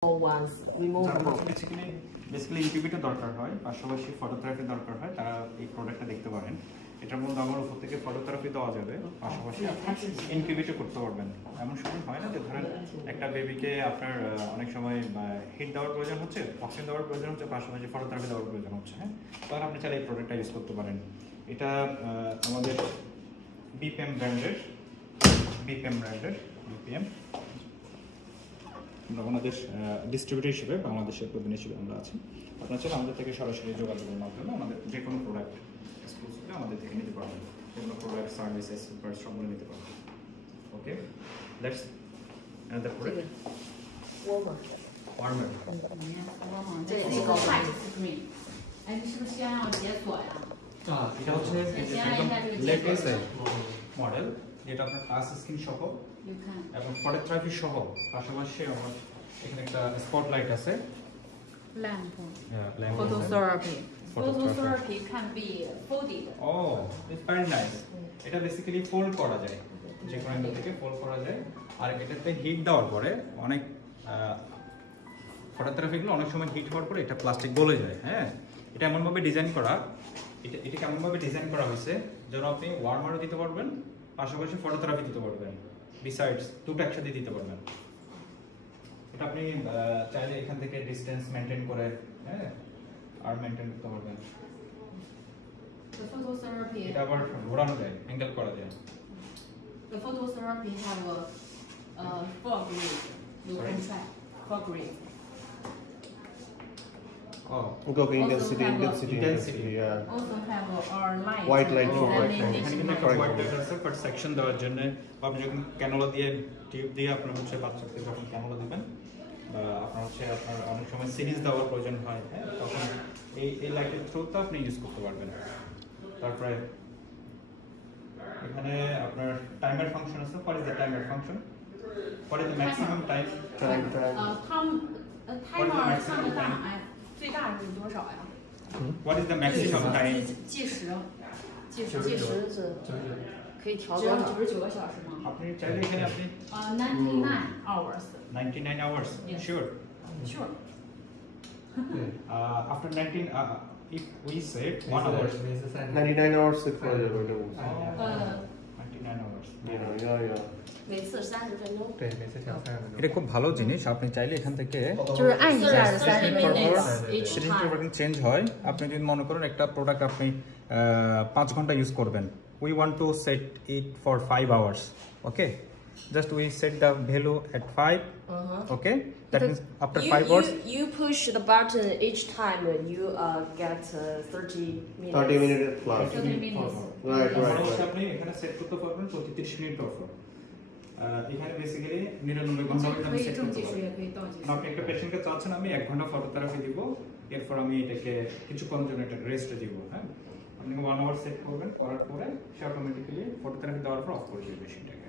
ones removable. Basically incubator দরকার হয়, পাশাপাশি ফটোথেরাপি দরকার হয়, তারা এই প্রোডাক্টটা দেখতে পারেন। এটার মধ্যে আমার উপর থেকে ফটোথেরাপি দেওয়া যাবে, পাশাপাশি আপনি ইনকিউবেটর করতে পারবেন। এমন সময় হয় না যে ধরেন একটা বেবিকে আপনার অনেক সময় হিট দেওয়ার প্রয়োজন হচ্ছে, অক্সিজেন দেওয়ার প্রয়োজন হচ্ছে, পাশাপাশি ফটোথেরাপি দেওয়ার প্রয়োজন হচ্ছে, হ্যাঁ, তখন আপনি চাইলে এই প্রোডাক্টটা ইউজ করতে পারেন। এটা আমাদের বিপিএম ব্র্যান্ডের বিপিএম আমরা বাংলাদেশ ডিস্ট্রিবিউটর হিসেবে বাংলাদেশের প্রতিনিধি হিসেবে আমরা আছি। আপনারা চাইলে আমাদের থেকে সরাসরি যোগাযোগের মাধ্যমে আমাদের যে কোনো প্রোডাক্ট এক্সক্লুসিভলি আমাদের থেকে নিতে পারবেন, যে কোনো প্রোডাক্ট সার্ভিসেস সবগুলো নিতে পারবেন। ওকে, let's another product. Warmer. 这是个 touch screen。哎，你是不是先要解锁呀？ এটা হচ্ছে লেটেস্ট মডেল, যেটা আপনার টাচ স্ক্রিন সহ এবং ফটোথেরাপি সহ, পাশাপাশি আমার এখানে একটা স্পটলাইট আছে। Lamp. Lamp. Phototherapy. Phototherapy can be folded. Oh, it's very nice. এটা বেসিক্যালি ফোল্ড করা যায়, যে কোনো অ্যাঙ্গেল থেকে ফোল্ড করা যায়। আর এটাতে হিট দেওয়ার পরে অনেক ফটোথেরাপিগুলো অনেক সময় হিট হওয়ার পরে এটা প্লাস্টিক গলে যায়, হ্যাঁ। এটা এমনভাবে ডিজাইন করা, এটা এমনভাবে ডিজাইন করা হয়েছে যেন আপনি ওয়ার্মারও দিতে পারবেন, পাশাপাশি ফটোথেরাপি দিতে পারবেন, বিসাইডস দুটো একসাথে দিতে পারবেন। এটা আপনি চাইলে এখান থেকে ডিসটেন্স মেনটেন করে, হ্যাঁ, আর মেনটেন করতে পারবেন। The phototherapy. এটা আবার ঘোরানো যায়, অ্যাঙ্গেল করা যায়। The phototherapy have a fog grade. You can try fog grade. Oh, Okay, intensity, yeah. Also have our light. White light for white light. এখানে কিন্তু একটা হোয়াইট লাইট আছে বাট সেকশন দেওয়ার জন্য, আপনি যখন ক্যানোলা দিয়ে টিউব দিয়ে আপনার হচ্ছে বাচ্চাকে যখন ক্যানোলা দিবেন, বা আপনার হচ্ছে আপনার অনেক সময় সিরিজ দেওয়ার প্রয়োজন হয়, হ্যাঁ, তখন এই লাইটের থ্রুতে আপনি ইউজ করতে পারবেন। তারপরে এখানে আপনার টাইমার ফাংশন আছে। What is the timer function? What is the maximum time? Timer 上的大哎，最大是多少呀？ What is the maximum time? 计时是可以调只要多少？ 99个小时吗？ আপনি চাইলে এখানে আপনি 99 hours. 99 hours. Yes. Sure. Sure. After 19, if we say 1 hour. 99 hours for the window. 99 hours. Yeah. 每次30分钟。对，每次调3分钟。 এটা খুব ভালো জিনিস, আপনি চাইলে এখান থেকে 就是按一下是30 minutes each setting time。 change হয়। আপনি যদি মনে করেন একটা প্রোডাক্ট আপনি 5 ঘন্টা ইউজ করবেন, we want to set it for 5 hours. Okay, just we set the value at 5. Okay, that means after 5 hours You push the button each time you get 30 minutes. 30 minutes plus. 30 minutes. Right. আপনি এখানে set করতে পারবেন প্রতি 30 minute পর পর। এখানে basically 99 ঘন্টা পর্যন্ত可以 set 正 করতে 计时 পারবেন। 也可以倒计时。 আপনি একটা পেশেন্টকে চাচ্ছেন আমি 1 ঘন্টা ফটোথেরাপি দিব, এরপর আমি এটাকে কিছুক্ষণের জন্য এটা রেস্ট দিব, হ্যাঁ, আপনি 1 আওয়ার সেট করবেন, করার পরে সে অটোমেটিক্যালি ফটোথেরাপি দেওয়ার পর অফ করে দেবে পেশেন্টটাকে।